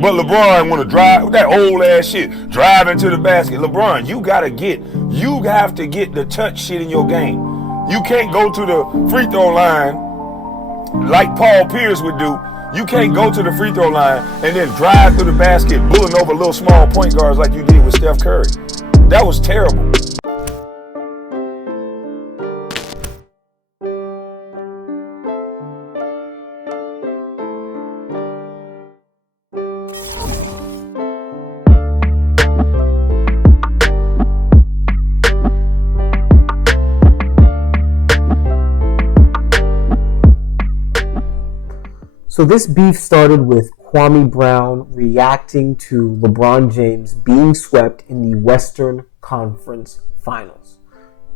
But LeBron want to drive that old ass shit, drive into the basket. LeBron, you have to get the touch shit in your game. You can't go to the free throw line like Paul Pierce would do. You can't go to the free throw line and then drive through the basket, bullying over little small point guards like you did with Steph Curry. That was terrible. So this beef started with Kwame Brown reacting to LeBron James being swept in the Western Conference Finals.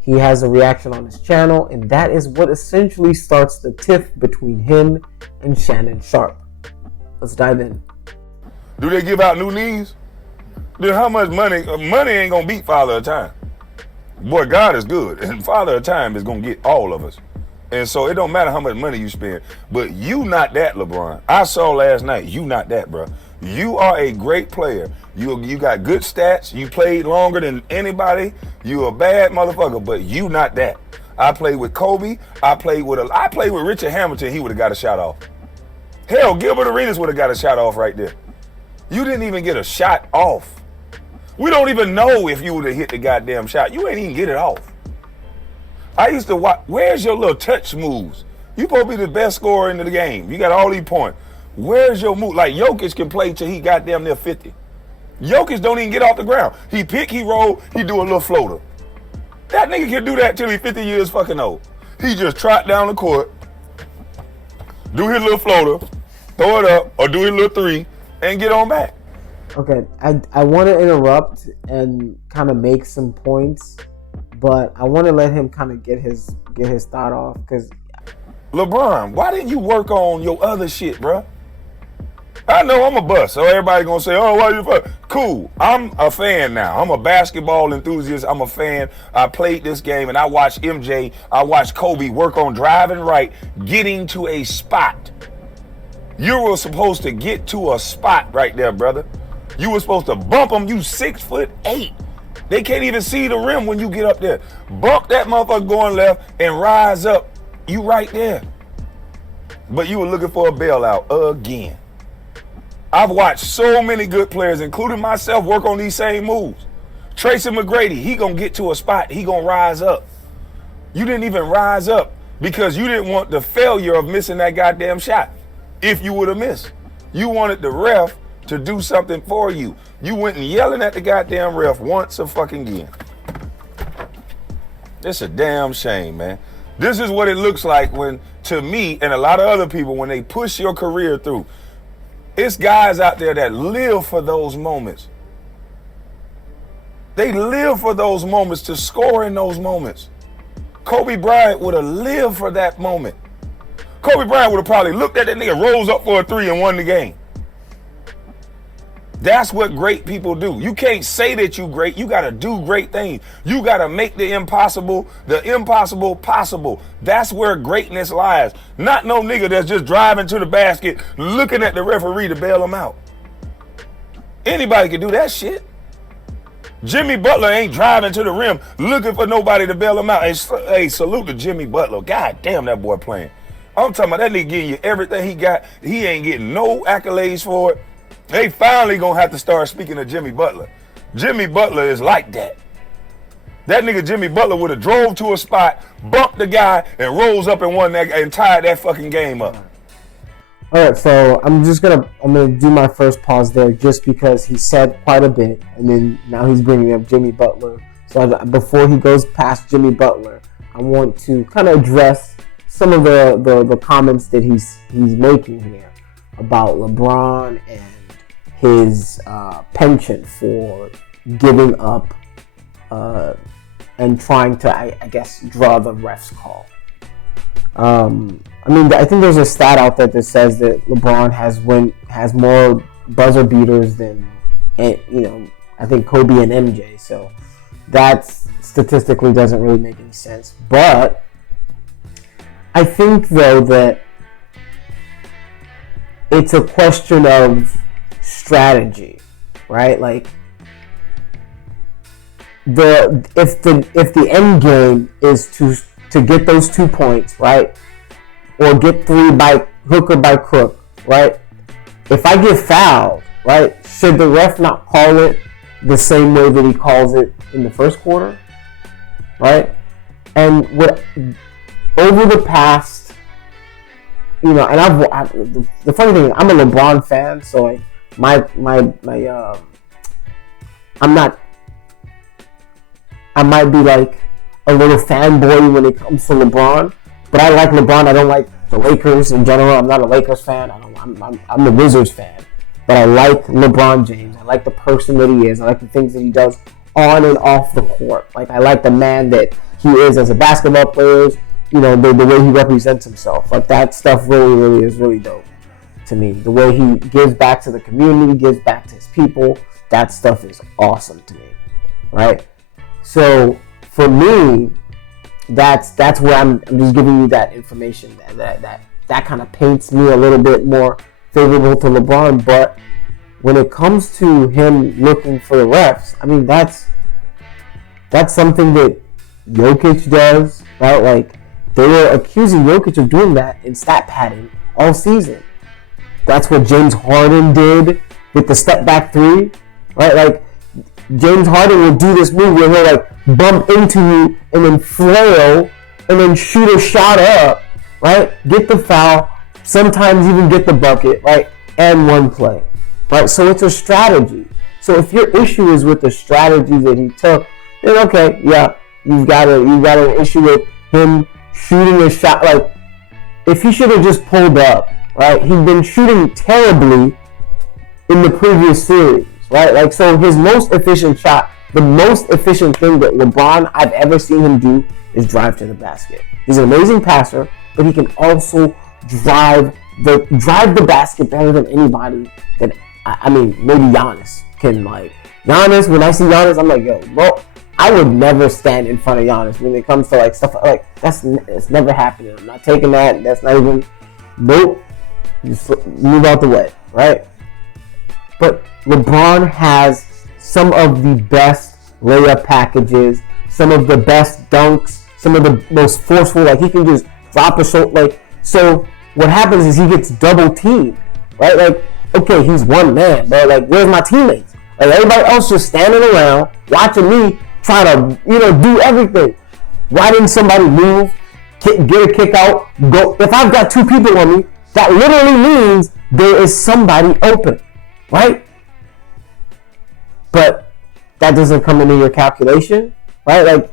He has a reaction on his channel, and that is what essentially starts the tiff between him and Shannon Sharp. Let's dive in. Do they give out new knees? Then how much money? Money ain't gonna beat Father of Time. Boy, God is good, and Father of Time is gonna get all of us. And so it don't matter how much money you spend, but you not that, LeBron. I saw last night, you not that, bro. You are a great player. You got good stats. You played longer than anybody. You a bad motherfucker, but you not that. I played with Kobe. I played with Richard Hamilton. He would have got a shot off. Hell, Gilbert Arenas would have got a shot off right there. You didn't even get a shot off. We don't even know if you would have hit the goddamn shot. You ain't even get it off. I used to watch, where's your little touch moves? You supposed to be the best scorer in the game. You got all these points. Where's your move? Like Jokic can play till he goddamn near 50. Jokic don't even get off the ground. He pick, he roll, he do a little floater. That nigga can do that till he 50 years fucking old. He just trot down the court, do his little floater, throw it up, or do his little three, and get on back. Okay, I want to interrupt and kind of make some points, but I want to let him kind of get his thought off, because LeBron, why didn't you work on your other shit, bro? I know I'm a bust, so everybody gonna say, "Oh, why you fuck?" Cool, I'm a fan now. I'm a basketball enthusiast. I'm a fan. I played this game, and I watched MJ. I watched Kobe work on driving right, getting to a spot. You were supposed to get to a spot right there, brother. You were supposed to bump them. You 6'8". They can't even see the rim when you get up there. Bump that motherfucker going left and rise up. You right there. But you were looking for a bailout again. I've watched so many good players, including myself, work on these same moves. Tracy McGrady, he gonna get to a spot. He gonna rise up. You didn't even rise up because you didn't want the failure of missing that goddamn shot. If you would have missed. You wanted the ref to do something for you. You went and yelling at the goddamn ref once a fucking again. It's a damn shame, man. This is what it looks like when, to me and a lot of other people, when they push your career through. It's guys out there that live for those moments. They live for those moments, to score in those moments. Kobe Bryant would have lived for that moment. Kobe Bryant would have probably looked at that nigga, rose up for a three, and won the game. That's what great people do. You can't say that you great. You got to do great things. You got to make the impossible possible. That's where greatness lies. Not no nigga that's just driving to the basket, looking at the referee to bail him out. Anybody can do that shit. Jimmy Butler ain't driving to the rim, looking for nobody to bail him out. Hey, salute to Jimmy Butler. God damn, that boy playing. I'm talking about that nigga getting you everything he got. He ain't getting no accolades for it. They finally gonna have to start speaking of Jimmy Butler. Jimmy Butler is like that. That nigga Jimmy Butler would have drove to a spot, bumped the guy, and rose up and won that and tied that fucking game up. All right, so I'm gonna do my first pause there, just because he said quite a bit, and then now he's bringing up Jimmy Butler. So before he goes past Jimmy Butler, I want to kind of address some of the comments that he's making here about LeBron and his penchant for giving up and trying to, I guess, draw the ref's call. I think there's a stat out there that says that LeBron has more buzzer beaters than, I think Kobe and MJ. So that statistically doesn't really make any sense. But I think, though, that it's a question of strategy, right? Like if the end game is to get those 2 points, right, or get 3 by hook or by crook, right? If I get fouled, right, should the ref not call it the same way that he calls it in the first quarter, right? And over the past, and the funny thing, I'm a LeBron fan, so like I might be like a little fanboy when it comes to LeBron, but I like LeBron. I don't like the Lakers in general. I'm not a Lakers fan. I'm a Wizards fan, but I like LeBron James. I like the person that he is. I like the things that he does on and off the court. Like, I like the man that he is as a basketball player. The way he represents himself. Like, that stuff really is really dope to me. The way he gives back to the community, gives back to his people. That stuff is awesome to me, right? So for me, that's where I'm just giving you that information that kind of paints me a little bit more favorable to LeBron. But when it comes to him looking for the refs, I mean, that's something that Jokic does, right? Like, they were accusing Jokic of doing that in stat padding all season. That's what James Harden did with the step back 3, right? Like, James Harden will do this move where he'll like bump into you and then flail and then shoot a shot up, right? Get the foul, sometimes even get the bucket, right? And 1 play, right? So it's a strategy. So if your issue is with the strategy that he took, then okay, yeah, you've got an issue with him shooting a shot. Like, if he should have just pulled up, right? He'd been shooting terribly in the previous series, right? Like, so his most efficient shot, the most efficient thing that LeBron I've ever seen him do is drive to the basket. He's an amazing passer, but he can also drive the basket better than anybody. That I mean, maybe Giannis can. Like, Giannis, when I see Giannis, I'm like, yo, bro, I would never stand in front of Giannis when it comes to like stuff like it's never happening. I'm not taking that. That's not even. Nope. Just move out the way, right? But LeBron has some of the best layup packages, some of the best dunks, some of the most forceful. Like, he can just drop a shot. Like, so what happens is he gets double teamed, right? Like, okay, he's one man, but like, where's my teammates? Like, everybody else just standing around watching me try to, do everything. Why didn't somebody move, get a kick out, go? If I've got 2 people on me, that literally means there is somebody open, right? But that doesn't come into your calculation, right? Like,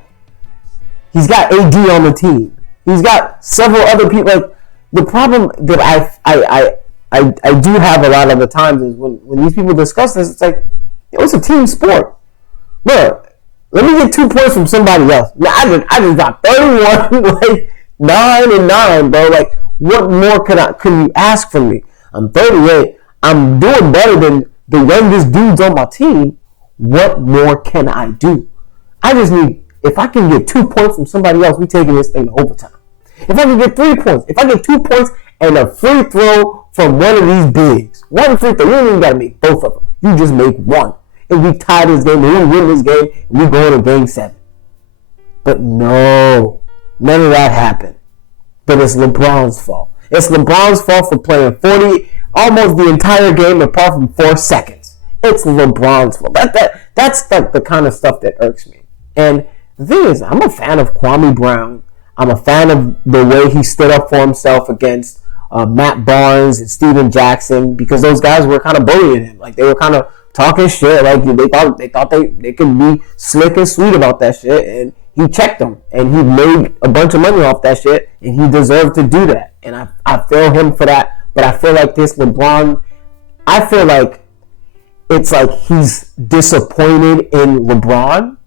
he's got AD on the team. He's got several other people. Like, the problem that I do have a lot of the times is when these people discuss this, it's like, it's a team sport. Look, let me get 2 points from somebody else. Now, I just got 31, like 9-9, bro. Like, what more can you ask from me? I'm 38. I'm doing better than the youngest dudes on my team. What more can I do? I just need, if I can get 2 points from somebody else, we taking this thing to overtime. If I can get 3 points, if I get 2 points and a free throw from one of these bigs, one free throw, you don't even got to make both of them. You just make one. And we tie this game, and we win this game, and we go into game 7. But no, none of that happened. But it's LeBron's fault. It's LeBron's fault for playing 40, almost the entire game apart from 4 seconds. It's LeBron's fault. That's the kind of stuff that irks me. And the thing is, I'm a fan of Kwame Brown. I'm a fan of the way he stood up for himself against Matt Barnes and Steven Jackson, because those guys were kind of bullying him. Like, they were kind of talking shit. Like, they thought they could be slick and sweet about that shit, and he checked them, and he made a bunch of money off that shit, and he deserved to do that. And I feel him for that. But I feel like this LeBron, I feel like it's like he's disappointed in LeBron,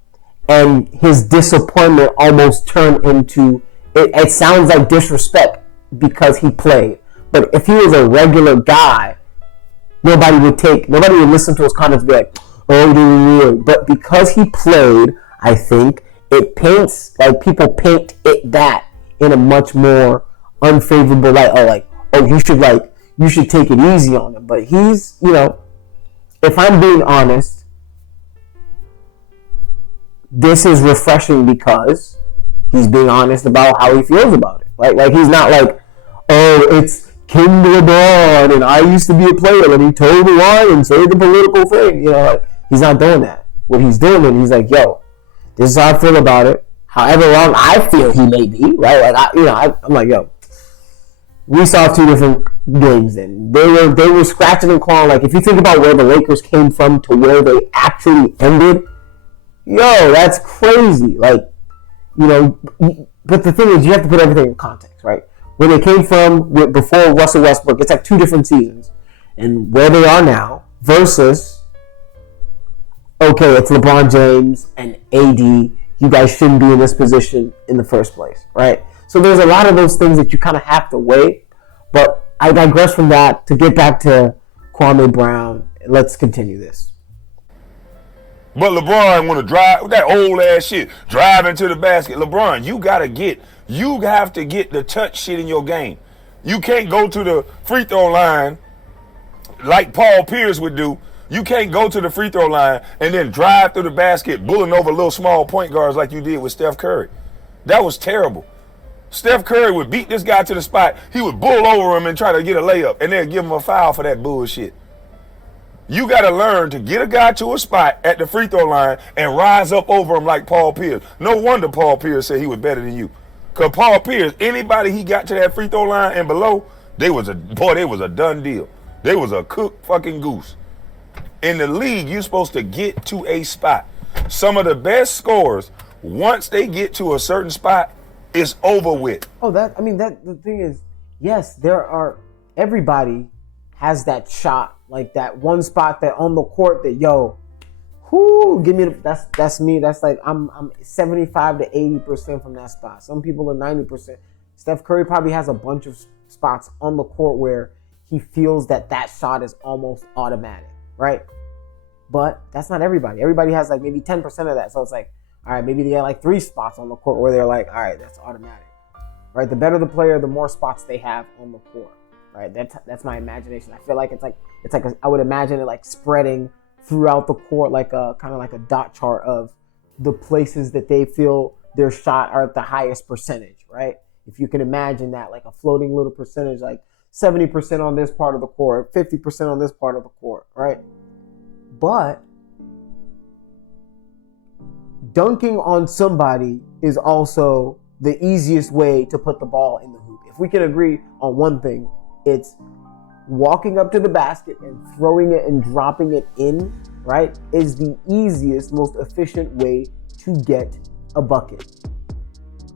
and his disappointment almost turned into, it sounds like disrespect because he played. But if he was a regular guy, nobody would listen to his comments and be like, oh, but because he played, I think it paints, like, people paint it that in a much more unfavorable light. You should take it easy on him. But he's, if I'm being honest, this is refreshing because he's being honest about how he feels about it. Like he's not like, oh, it's King LeBron and I used to be a player and he told me why and say the political thing. You know, like he's not doing that. What he's doing is he's like, yo, this is how I feel about it. However wrong I feel he may be, right? Like I'm like, yo, we saw two different games then. They were scratching and clawing. Like if you think about where the Lakers came from to where they actually ended, yo, that's crazy. Like, you know, but the thing is, you have to put everything in context, right? Where they came from before Russell Westbrook, it's like two different seasons. And where they are now versus, okay, it's LeBron James and AD. You guys shouldn't be in this position in the first place, right? So there's a lot of those things that you kind of have to weigh. But I digress from that to get back to Kwame Brown. Let's continue this. But LeBron want to drive that old ass shit, drive into the basket. LeBron, you have to get the touch shit in your game. You can't go to the free throw line like Paul Pierce would do. You can't go to the free throw line and then drive through the basket, bullying over little small point guards like you did with Steph Curry. That was terrible. Steph Curry would beat this guy to the spot. He would bull over him and try to get a layup, and then give him a foul for that bullshit. You got to learn to get a guy to a spot at the free throw line and rise up over him like Paul Pierce. No wonder Paul Pierce said he was better than you. Because Paul Pierce, anybody he got to that free throw line and below, they was a done deal. They was a cooked fucking goose. In the league, you're supposed to get to a spot. Some of the best scorers, once they get to a certain spot, it's over with. Oh, the thing is, yes, everybody has that shot, like that one spot that on the court that, yo, give me that's me. That's like, I'm 75 to 80% from that spot. Some people are 90%. Steph Curry probably has a bunch of spots on the court where he feels that shot is almost automatic, right? But that's not everybody. Everybody has like maybe 10% of that. So it's like, all right, maybe they have like 3 spots on the court where they're like, all right, that's automatic, right? The better the player, the more spots they have on the court, right? That's my imagination. I feel like I would imagine it like spreading throughout the court, like a kind of like a dot chart of the places that they feel their shot are at the highest percentage, right? If you can imagine that, like a floating little percentage, like 70% on this part of the court, 50% on this part of the court, right? But dunking on somebody is also the easiest way to put the ball in the hoop. If we can agree on one thing, it's walking up to the basket and throwing it and dropping it in, right, is the easiest, most efficient way to get a bucket.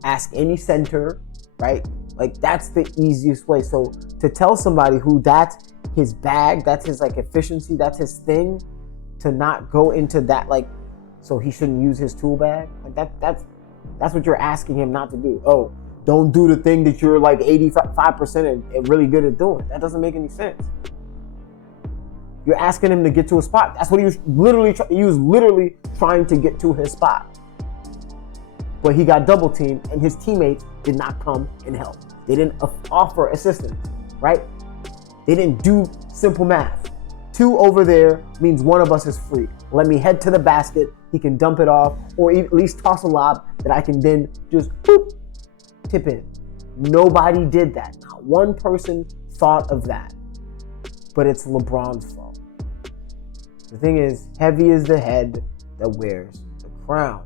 Ask any center, right? Like, that's the easiest way. So to tell somebody who that's his bag, that's his like efficiency, that's his thing, to not go into that, like, so he shouldn't use his tool bag, like that's what you're asking him not to do. Oh, don't do the thing that you're like 85% and really good at doing. That doesn't make any sense. You're asking him to get to a spot. That's what he was literally trying to get to his spot. But he got double teamed and his teammates did not come and help. They didn't offer assistance, right? They didn't do simple math. 2 over there means one of us is free. Let me head to the basket. He can dump it off or at least toss a lob that I can then just boop, tip in. Nobody did that. Not one person thought of that. But it's LeBron's fault. The thing is, heavy is the head that wears the crown.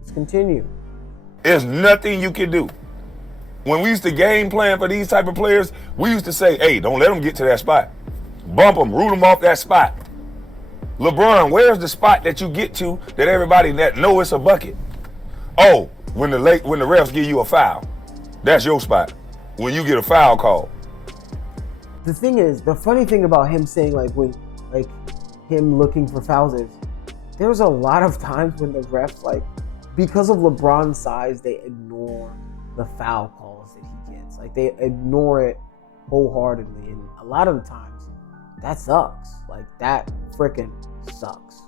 Let's continue. There's nothing you can do. When we used to game plan for these type of players, we used to say, hey, don't let them get to that spot. Bump them, root them off that spot. LeBron, where's the spot that you get to that everybody that know it's a bucket? Oh, when the refs give you a foul. That's your spot. When you get a foul call. The thing is, the funny thing about him saying him looking for fouls is there's a lot of times when the refs, like, because of LeBron's size, they ignore the foul calls that he gets. Like, they ignore it wholeheartedly. And a lot of the times, that sucks. Like, that freaking sucks.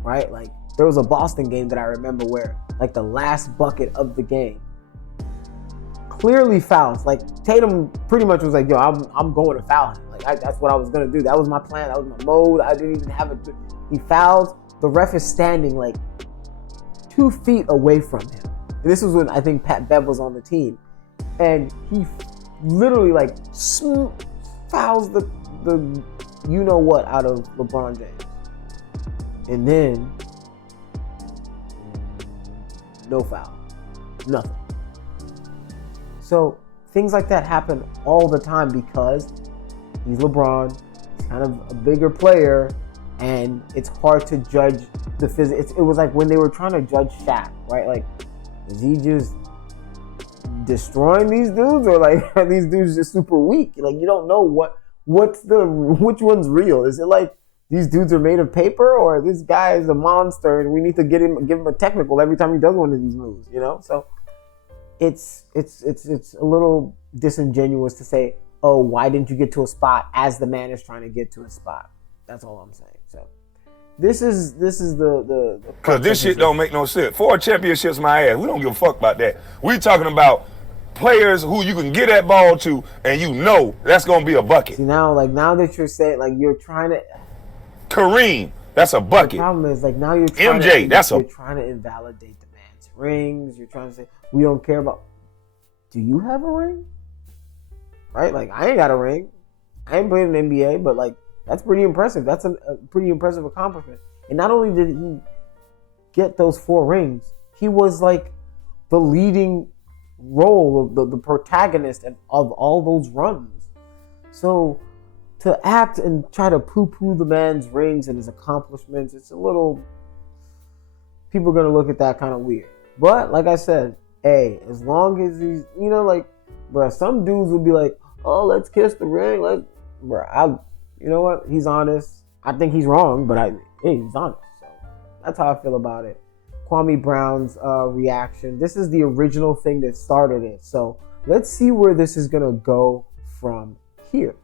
Right? Like, there was a Boston game that I remember where, like, the last bucket of the game, clearly fouls. Like, Tatum pretty much was like, yo, I'm going to foul him. Like that's what I was gonna do. That was my plan. That was my mode. I didn't even have it. He fouls. The ref is standing like 2 feet away from him. And this was when I think Pat Bev was on the team, and he literally like fouls the you know what out of LeBron James, and then no foul, nothing. So things like that happen all the time because he's LeBron. He's kind of a bigger player, and it's hard to judge the physics. It was like when they were trying to judge Shaq, right? Like, is he just destroying these dudes, or like are these dudes just super weak? Like, you don't know which one's real. Is it like these dudes are made of paper, or this guy is a monster and we need to give him a technical every time he does one of these moves, you know? So it's a little disingenuous to say, oh, why didn't you get to a spot as the man is trying to get to a spot? That's all I'm saying. So this is the because this shit don't make no sense. 4 championships, my ass. We don't give a fuck about that. We talking about players who you can get that ball to, and you know that's gonna be a bucket. See, now that you're saying, like, you're trying to Kareem, that's a bucket. The problem is, like, now you're trying you're trying to invalidate the man's rings. You're trying to say we don't care about. Do you have a ring? Right? Like, I ain't got a ring. I ain't played in the NBA, but like, that's pretty impressive. That's a pretty impressive accomplishment. And not only did he get those 4 rings, he was like the leading role of the protagonist of all those runs. So to act and try to poo-poo the man's rings and his accomplishments, it's a little, people are going to look at that kind of weird. But like I said, hey, as long as he's, you know, like, bro, some dudes would be like, oh, let's kiss the ring. You know what? He's honest. I think he's wrong, but he's honest. So that's how I feel about it. Kwame Brown's reaction. This is the original thing that started it. So let's see where this is going to go from here.